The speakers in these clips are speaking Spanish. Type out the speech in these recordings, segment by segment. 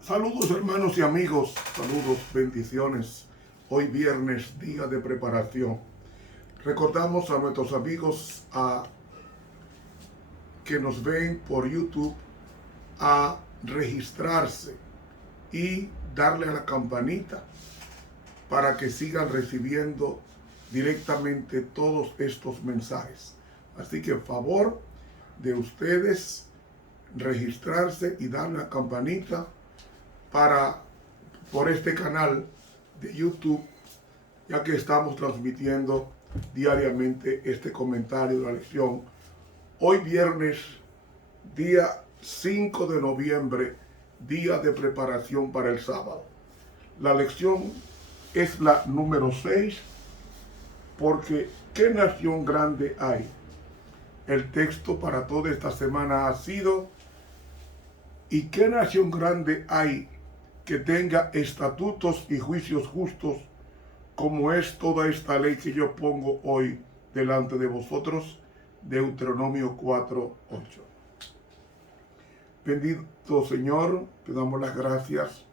Saludos hermanos y amigos, saludos, bendiciones. Hoy viernes, día de preparación. Recordamos a nuestros amigos que nos ven por YouTube a registrarse y darle a la campanita para que sigan recibiendo directamente todos estos mensajes. Así que, favor de ustedes, registrarse y darle a la campanita por este canal de YouTube, ya que estamos transmitiendo diariamente este comentario de la lección. Hoy viernes, día 5 de noviembre, día de preparación para el sábado. La lección es la número 6, porque ¿qué nación grande hay? El texto para toda esta semana ha sido: ¿y qué nación grande hay que tenga estatutos y juicios justos, como es toda esta ley que yo pongo hoy delante de vosotros? Deuteronomio 4:8. Bendito Señor, te damos las gracias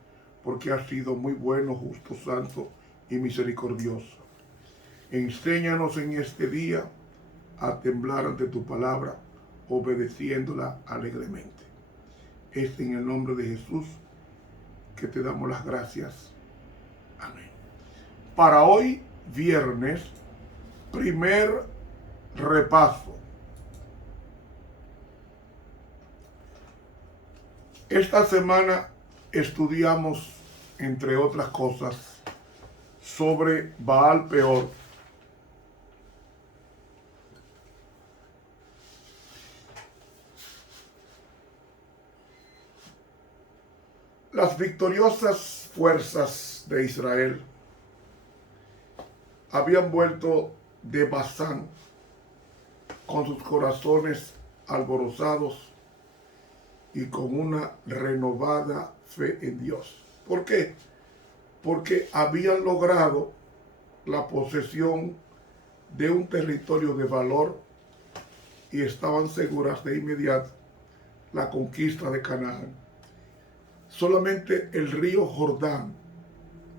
porque has sido muy bueno, justo, santo y misericordioso. Enséñanos en este día a temblar ante tu palabra, obedeciéndola alegremente. Es en el nombre de Jesús que te damos las gracias. Amén. Para hoy, viernes, primer repaso. Esta semana estudiamos, entre otras cosas, sobre Baal Peor. Las victoriosas fuerzas de Israel habían vuelto de Basán con sus corazones alborozados y con una renovada fe en Dios. ¿Por qué? Porque habían logrado la posesión de un territorio de valor y estaban seguras de inmediato la conquista de Canaán. Solamente el río Jordán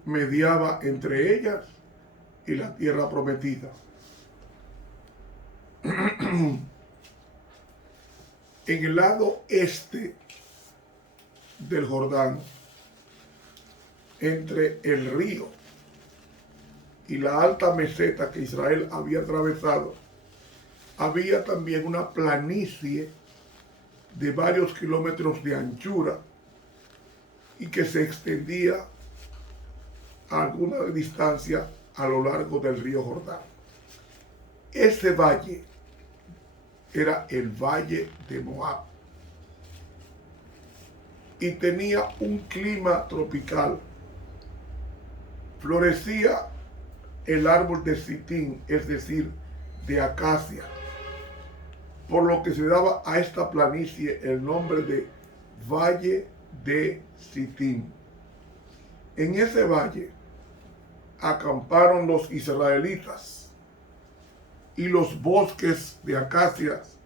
mediaba entre ellas y la tierra prometida. En el lado este del Jordán, entre el río y la alta meseta que Israel había atravesado, había también una planicie de varios kilómetros de anchura y que se extendía a alguna distancia a lo largo del río Jordán. Ese valle era el valle de Moab y tenía un clima tropical. Florecía el árbol de sitín, es decir, de acacia, por lo que se daba a esta planicie el nombre de Valle de Sitín. En ese valle acamparon los israelitas, y los bosques de acacias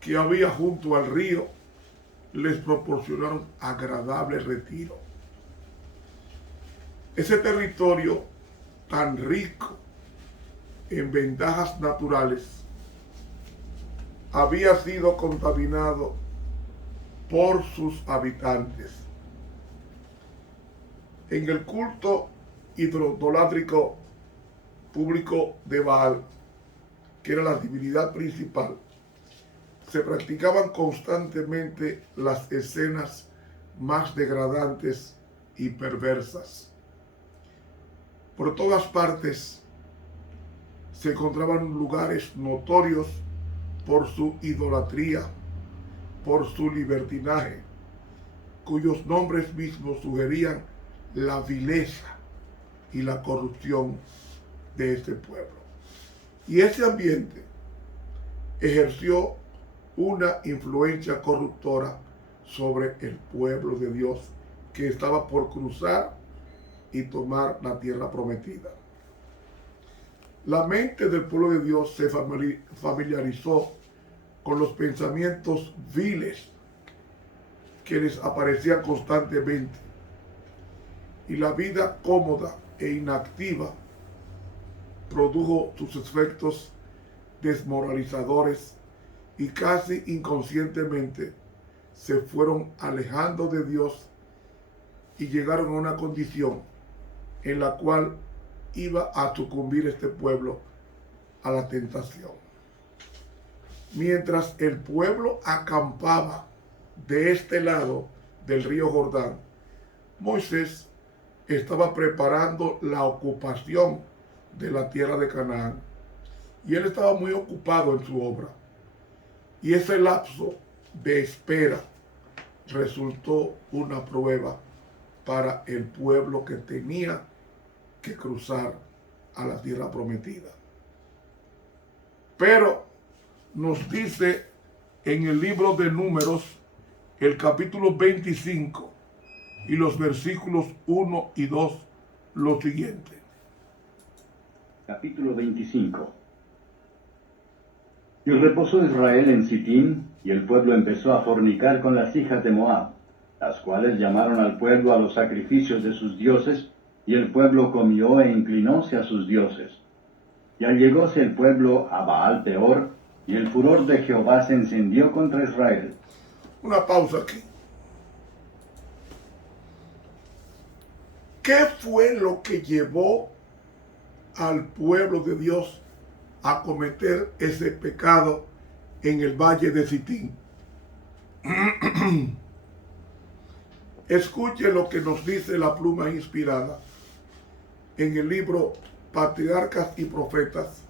que había junto al río les proporcionaron agradable retiro. Ese territorio tan rico en ventajas naturales había sido contaminado por sus habitantes. En el culto idolátrico público de Baal, que era la divinidad principal, se practicaban constantemente las escenas más degradantes y perversas. Por todas partes se encontraban lugares notorios por su idolatría, por su libertinaje, cuyos nombres mismos sugerían la vileza y la corrupción de este pueblo. Y ese ambiente ejerció una influencia corruptora sobre el pueblo de Dios que estaba por cruzar y tomar la tierra prometida. La mente del pueblo de Dios se familiarizó con los pensamientos viles que les aparecían constantemente. Y la vida cómoda e inactiva produjo sus efectos desmoralizadores y casi inconscientemente se fueron alejando de Dios y llegaron a una condición en la cual iba a sucumbir este pueblo a la tentación. Mientras el pueblo acampaba de este lado del río Jordán, Moisés estaba preparando la ocupación de la tierra de Canaán y él estaba muy ocupado en su obra. Y ese lapso de espera resultó una prueba para el pueblo que tenía que cruzar a la tierra prometida. Pero nos dice en el libro de Números, el capítulo 25 y los versículos 1 y 2, lo siguiente. Capítulo 25. Y reposó Israel en Sitín, y el pueblo empezó a fornicar con las hijas de Moab, las cuales llamaron al pueblo a los sacrificios de sus dioses, y el pueblo comió e inclinóse a sus dioses. Y allegóse el pueblo a Baal Peor, y el furor de Jehová se encendió contra Israel. Una pausa aquí. ¿Qué fue lo que llevó al pueblo de Dios a cometer ese pecado en el valle de Sitín? Escuche lo que nos dice la pluma inspirada en el libro Patriarcas y Profetas,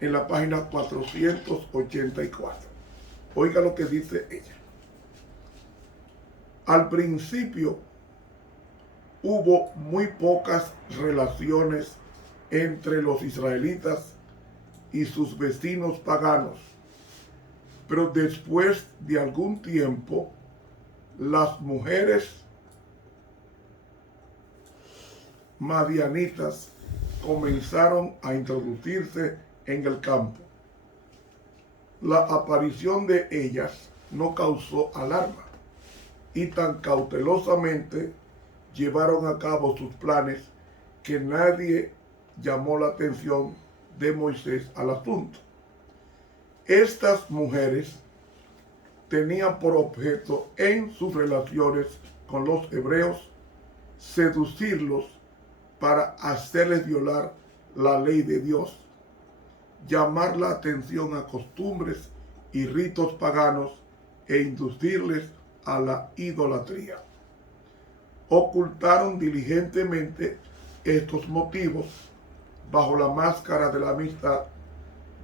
en la página 484. Oiga lo que dice ella. Al principio hubo muy pocas relaciones entre los israelitas y sus vecinos paganos, pero después de algún tiempo, las mujeres madianitas comenzaron a introducirse en el campo. La aparición de ellas no causó alarma y tan cautelosamente llevaron a cabo sus planes que nadie llamó la atención de Moisés al asunto. Estas mujeres tenían por objeto en sus relaciones con los hebreos seducirlos para hacerles violar la ley de Dios, llamar la atención a costumbres y ritos paganos e inducirles a la idolatría. Ocultaron diligentemente estos motivos bajo la máscara de la amistad,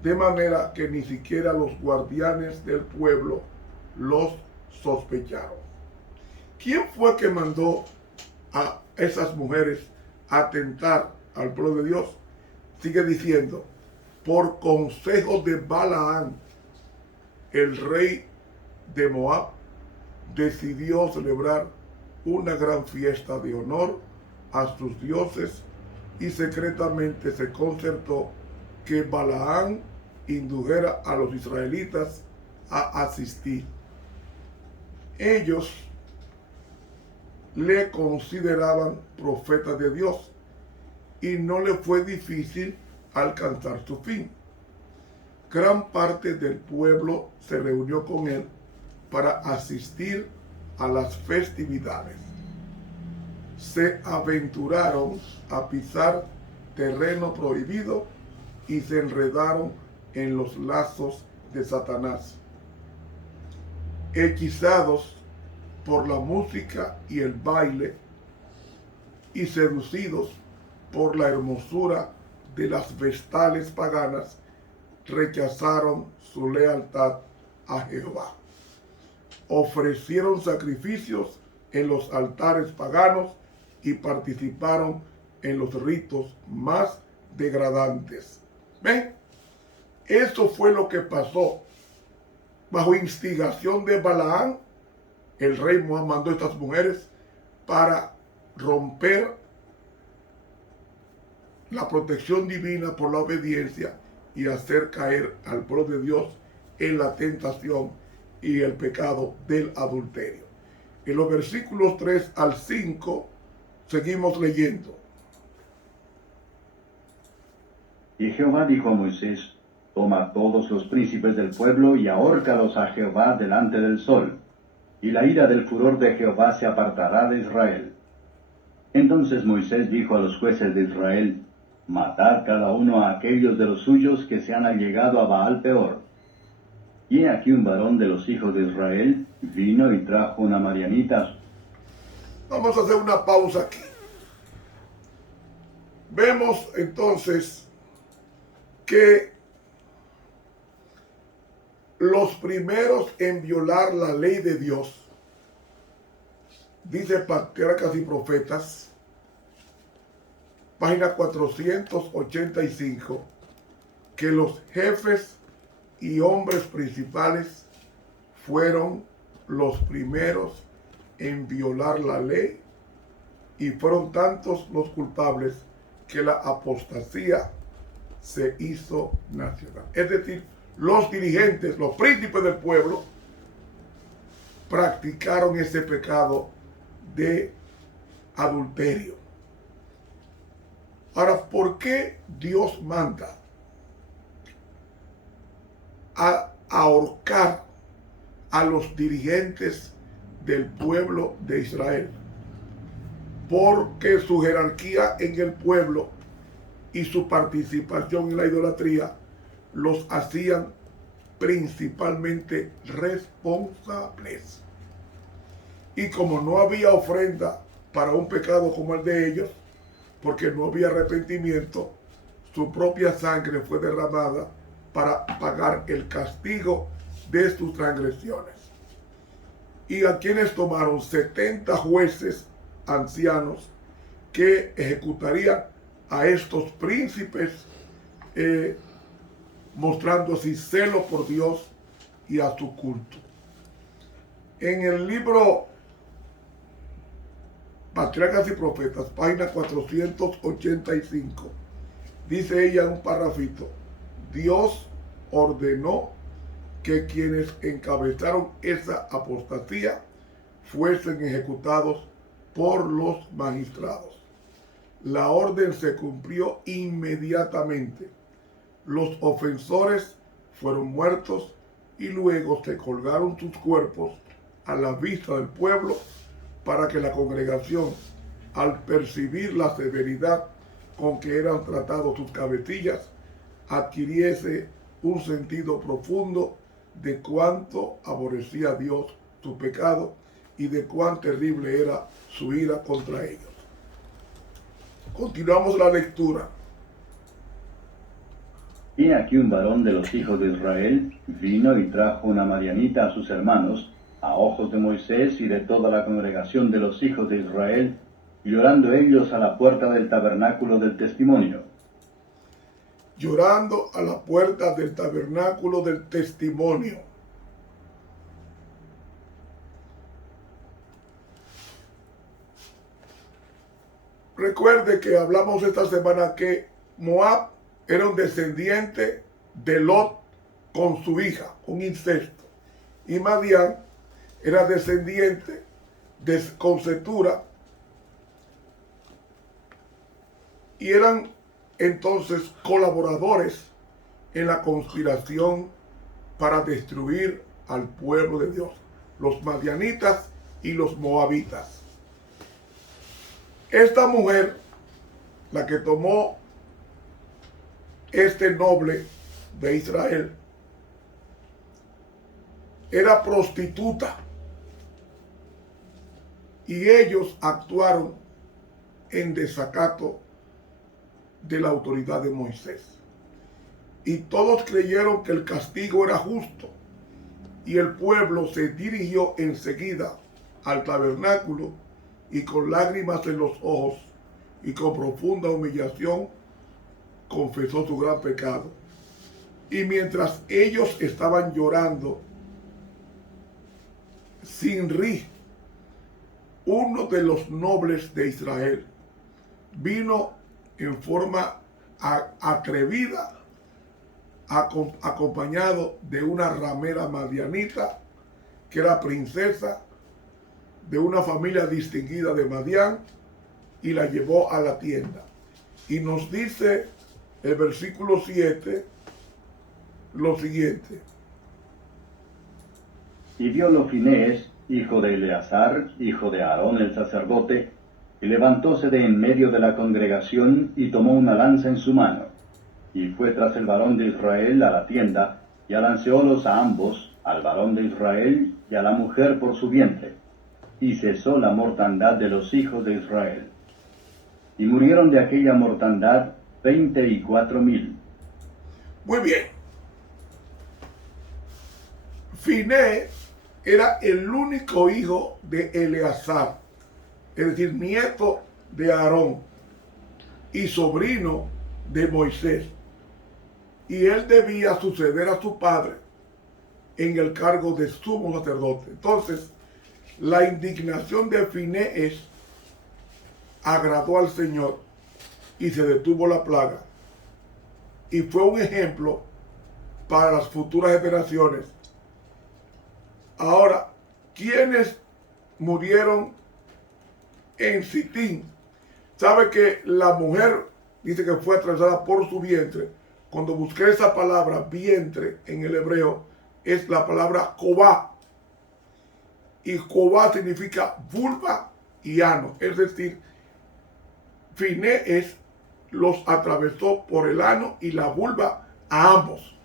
de manera que ni siquiera los guardianes del pueblo los sospecharon. ¿Quién fue que mandó a esas mujeres a atentar al pueblo de Dios? Sigue diciendo, por consejo de Balaán, el rey de Moab, decidió celebrar una gran fiesta de honor a sus dioses y secretamente se concertó que Balaán indujera a los israelitas a asistir. Ellos le consideraban profeta de Dios y no le fue difícil alcanzar su fin. Gran parte del pueblo se reunió con él para asistir a las festividades. Se aventuraron a pisar terreno prohibido y se enredaron en los lazos de Satanás. Hechizados por la música y el baile y seducidos por la hermosura de las vestales paganas, rechazaron su lealtad a Jehová. Ofrecieron sacrificios en los altares paganos y participaron en los ritos más degradantes. ¿Ven? Eso fue lo que pasó. Bajo instigación de Balaán, el rey Moab mandó a estas mujeres para romper la protección divina por la obediencia y hacer caer al pueblo de Dios en la tentación y el pecado del adulterio. En los versículos 3 al 5 seguimos leyendo. Y Jehová dijo a Moisés: Toma todos los príncipes del pueblo y ahórcalos a Jehová delante del sol, y la ira del furor de Jehová se apartará de Israel. Entonces Moisés dijo a los jueces de Israel: Matad cada uno a aquellos de los suyos que se han allegado a Baal Peor. Y he aquí un varón de los hijos de Israel vino y trajo una marianita. Vamos a hacer una pausa aquí. Vemos entonces que los primeros en violar la ley de Dios, dice Patriarcas y Profetas, página 485, que los jefes y hombres principales fueron los primeros en violar la ley, y fueron tantos los culpables que la apostasía se hizo nacional. Es decir, los dirigentes, los príncipes del pueblo, practicaron ese pecado de adulterio. Ahora, ¿por qué Dios manda a ahorcar a los dirigentes del pueblo de Israel? Porque su jerarquía en el pueblo y su participación en la idolatría los hacían principalmente responsables. Y como no había ofrenda para un pecado como el de ellos, porque no había arrepentimiento, su propia sangre fue derramada para pagar el castigo de sus transgresiones. Y a quienes tomaron 70 jueces ancianos que ejecutarían a estos príncipes, mostrando así celo por Dios y a su culto. En el libro Patriarcas y Profetas, página 485, dice ella en un parrafito: Dios ordenó que quienes encabezaron esa apostasía fuesen ejecutados por los magistrados. La orden se cumplió inmediatamente. Los ofensores fueron muertos y luego se colgaron sus cuerpos a la vista del pueblo para que la congregación, al percibir la severidad con que eran tratados sus cabecillas, adquiriese un sentido profundo de cuánto aborrecía a Dios su pecado y de cuán terrible era su ira contra ellos. Continuamos la lectura. Y aquí un varón de los hijos de Israel vino y trajo una marianita a sus hermanos, a ojos de Moisés y de toda la congregación de los hijos de Israel, llorando ellos a la puerta del tabernáculo del testimonio. Llorando a la puerta del tabernáculo del testimonio. Recuerde que hablamos esta semana que Moab era un descendiente de Lot con su hija, un incesto. Y Madián era descendiente con Cetura. Y eran entonces colaboradores en la conspiración para destruir al pueblo de Dios, los madianitas y los moabitas. Esta mujer, la que tomó este noble de Israel, era prostituta, y ellos actuaron en desacato de la autoridad de Moisés. Y todos creyeron que el castigo era justo, y el pueblo se dirigió enseguida al tabernáculo y con lágrimas en los ojos y con profunda humillación confesó su gran pecado. Y mientras ellos estaban llorando, Sinri, uno de los nobles de Israel, vino en forma atrevida acompañado de una ramera madianita, que era princesa de una familia distinguida de Madián, y la llevó a la tienda. Y nos dice el versículo 7 lo siguiente. Y viólo Finehés, hijo de Eleazar, hijo de Aarón el sacerdote, y levantóse de en medio de la congregación y tomó una lanza en su mano, y fue tras el varón de Israel a la tienda, y alanceólos a ambos, al varón de Israel y a la mujer por su vientre, y cesó la mortandad de los hijos de Israel. Y murieron de aquella mortandad 24,000. Muy bien. Finehés era el único hijo de Eleazar, es decir, nieto de Aarón y sobrino de Moisés. Y él debía suceder a su padre en el cargo de sumo sacerdote. Entonces, la indignación de Finehés agradó al Señor y se detuvo la plaga. Y fue un ejemplo para las futuras generaciones. Ahora, ¿quiénes murieron en Sitín? Sabe que la mujer dice que fue atravesada por su vientre. Cuando busqué esa palabra vientre en el hebreo, es la palabra Kobá. Y Kobá significa vulva y ano. Es decir, Finehés los atravesó por el ano y la vulva a ambos.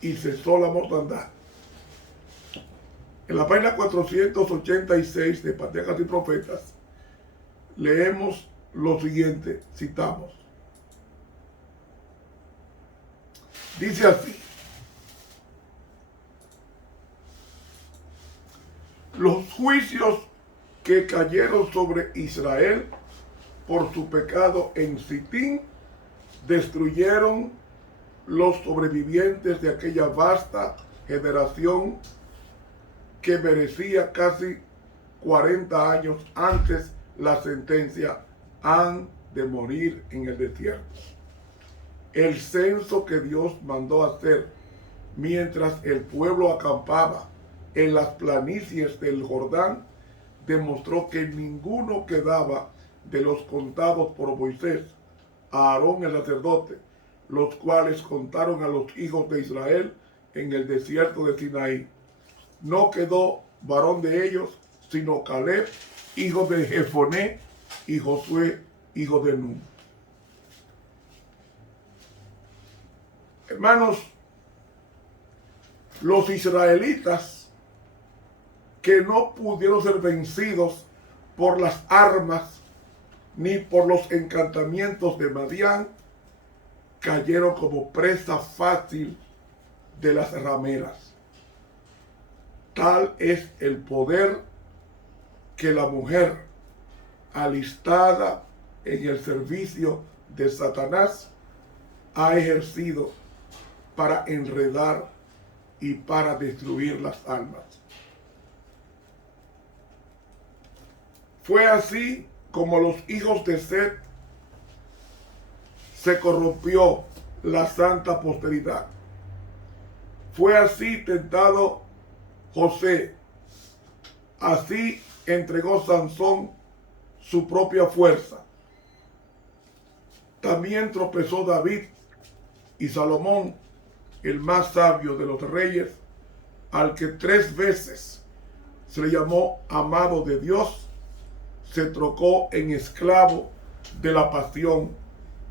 Y cesó la mortandad. En la página 486 de Patriarcas y Profetas, leemos lo siguiente, citamos. Dice así: los juicios que cayeron sobre Israel por su pecado en Sitín destruyeron los sobrevivientes de aquella vasta generación que merecía casi 40 años antes la sentencia, han de morir en el desierto. El censo que Dios mandó hacer mientras el pueblo acampaba en las planicies del Jordán demostró que ninguno quedaba de los contados por Moisés, Aarón el sacerdote, los cuales contaron a los hijos de Israel en el desierto de Sinaí. No quedó varón de ellos, sino Caleb, hijo de Jefoné, y Josué, hijo de Nun. Hermanos, los israelitas que no pudieron ser vencidos por las armas ni por los encantamientos de Madián, cayeron como presa fácil de las rameras. Tal es el poder que la mujer, alistada en el servicio de Satanás, ha ejercido para enredar y para destruir las almas. Fue así como los hijos de Set se corrompió la santa posteridad. Fue así tentado José, así entregó Sansón su propia fuerza. También tropezó David y Salomón, el más sabio de los reyes, al que 3 veces se le llamó amado de Dios, se trocó en esclavo de la pasión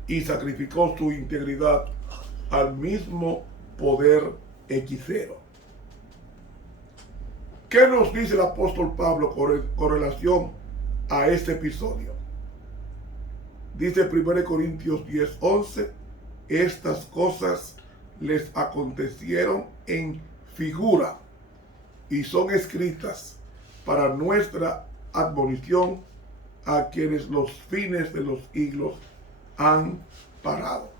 y sacrificó su integridad al mismo poder hechicero. ¿Qué nos dice el apóstol Pablo con relación a este episodio? Dice 1 Corintios 10:11, estas cosas les acontecieron en figura y son escritas para nuestra admonición, a quienes los fines de los siglos han parado.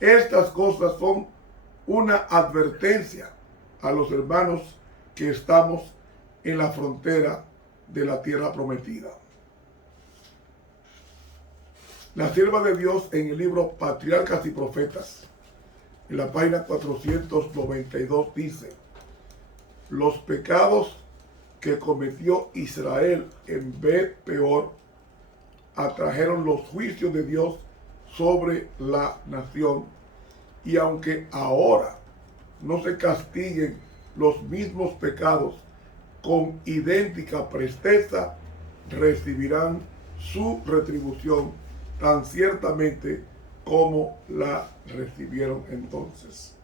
Estas cosas son una advertencia a los hermanos que estamos en la frontera de la tierra prometida. La sierva de Dios en el libro Patriarcas y Profetas, en la página 492 dice: los pecados que cometió Israel en Bet Peor atrajeron los juicios de Dios sobre la nación, y aunque ahora no se castiguen los mismos pecados con idéntica presteza, recibirán su retribución tan ciertamente como la recibieron entonces.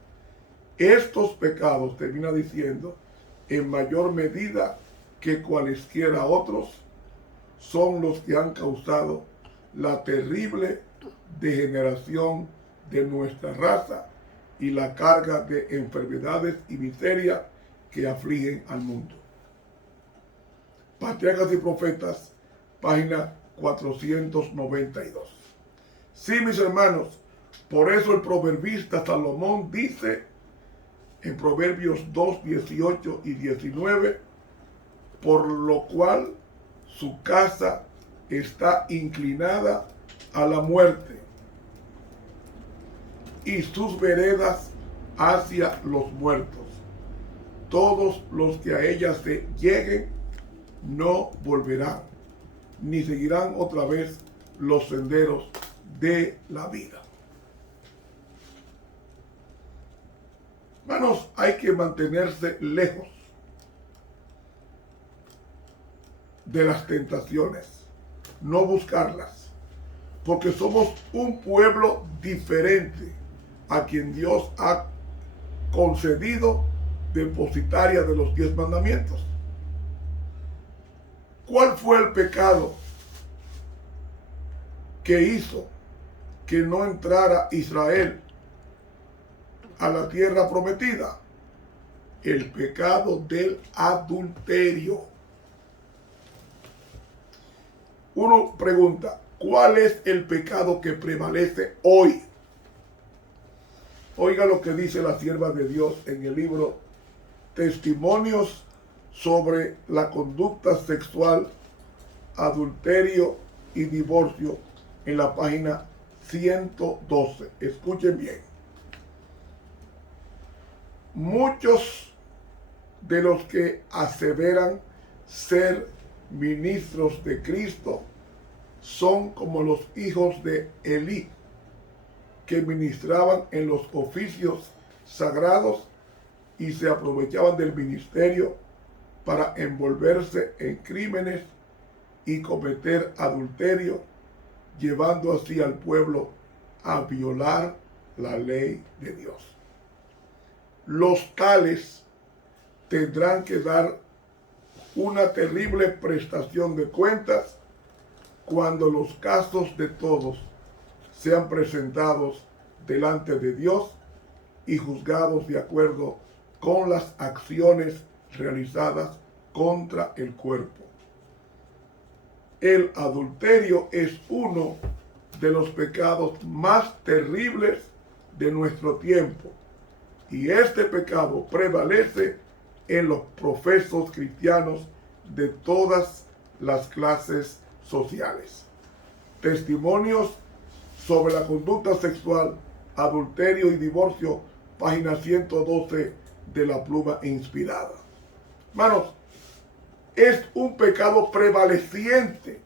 Estos pecados, termina diciendo, en mayor medida que cualesquiera otros, son los que han causado la terrible degeneración de nuestra raza y la carga de enfermedades y miseria que afligen al mundo. Patriarcas y Profetas, página 492. Sí, mis hermanos, por eso el proverbista Salomón dice en Proverbios 2, 18 y 19, por lo cual su casa está inclinada a la muerte y sus veredas hacia los muertos. Todos los que a ella se lleguen no volverán, ni seguirán otra vez los senderos de la vida. Hermanos, hay que mantenerse lejos de las tentaciones, no buscarlas, porque somos un pueblo diferente a quien Dios ha concedido depositaria de los 10 mandamientos. ¿Cuál fue el pecado que hizo que no entrara Israel a la tierra prometida? El pecado del adulterio. Uno pregunta, ¿cuál es el pecado que prevalece hoy? Oiga lo que dice la sierva de Dios en el libro Testimonios sobre la conducta sexual, adulterio y divorcio, en la página 112. Escuchen bien. Muchos de los que aseveran ser ministros de Cristo son como los hijos de Elí, que ministraban en los oficios sagrados y se aprovechaban del ministerio para envolverse en crímenes y cometer adulterio, llevando así al pueblo a violar la ley de Dios. Los tales tendrán que dar una terrible prestación de cuentas cuando los casos de todos sean presentados delante de Dios y juzgados de acuerdo con las acciones realizadas contra el cuerpo. El adulterio es uno de los pecados más terribles de nuestro tiempo, y este pecado prevalece en los profesos cristianos de todas las clases sociales. Testimonios sobre la conducta sexual, adulterio y divorcio, página 112 de la Pluma Inspirada. Hermanos, es un pecado prevaleciente,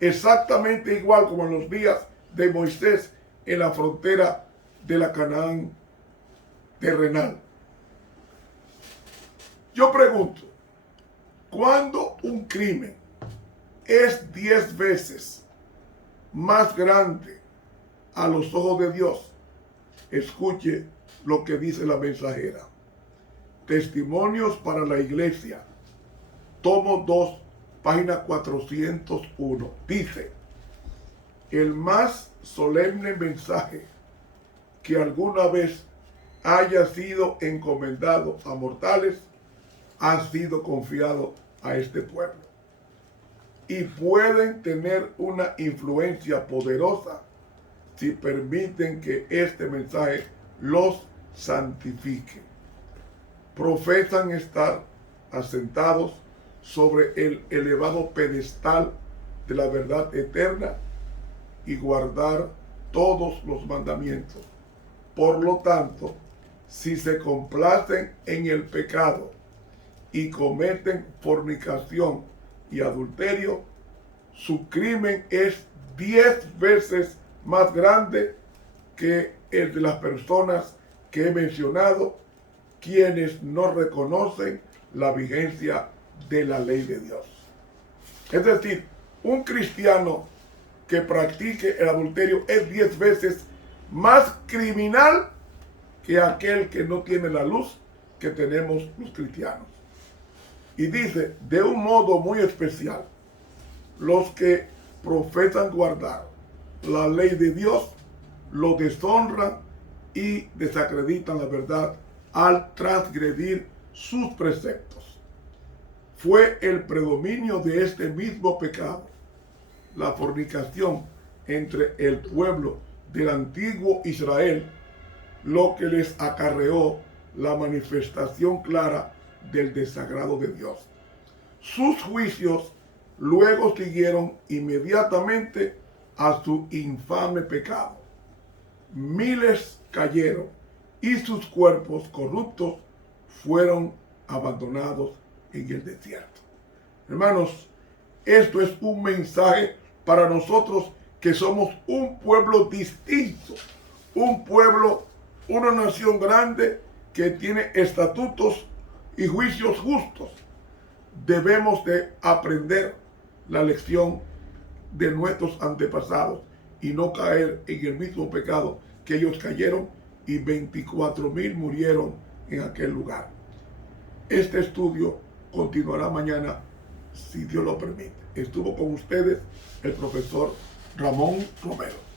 exactamente igual como en los días de Moisés en la frontera de la Canaán terrenal. Yo pregunto, ¿cuándo un crimen es 10 veces más grande a los ojos de Dios? Escuche lo que dice la mensajera. Testimonios para la Iglesia, tomo 2, página 401. Dice: el más solemne mensaje que alguna vez haya sido encomendado a mortales ha sido confiado a este pueblo, y pueden tener una influencia poderosa si permiten que este mensaje los santifique. Profesan estar asentados sobre el elevado pedestal de la verdad eterna y guardar todos los mandamientos. Por lo tanto, si se complacen en el pecado y cometen fornicación y adulterio, su crimen es 10 veces más grande que el de las personas que he mencionado, quienes no reconocen la vigencia de la ley de Dios. Es decir, un cristiano que practique el adulterio es 10 veces más criminal que aquel que no tiene la luz que tenemos los cristianos. Y dice, de un modo muy especial, los que profesan guardar la ley de Dios lo deshonran y desacreditan la verdad al transgredir sus preceptos. Fue el predominio de este mismo pecado, la fornicación entre el pueblo del antiguo Israel, lo que les acarreó la manifestación clara del desagrado de Dios. Sus juicios luego siguieron inmediatamente a su infame pecado. Miles cayeron y sus cuerpos corruptos fueron abandonados en el desierto. Hermanos, esto es un mensaje para nosotros que somos un pueblo distinto, un pueblo, una nación grande que tiene estatutos y juicios justos. Debemos de aprender la lección de nuestros antepasados y no caer en el mismo pecado que ellos cayeron y 24,000 murieron en aquel lugar. Este estudio continuará mañana, si Dios lo permite. Estuvo con ustedes el profesor Ramón Romero.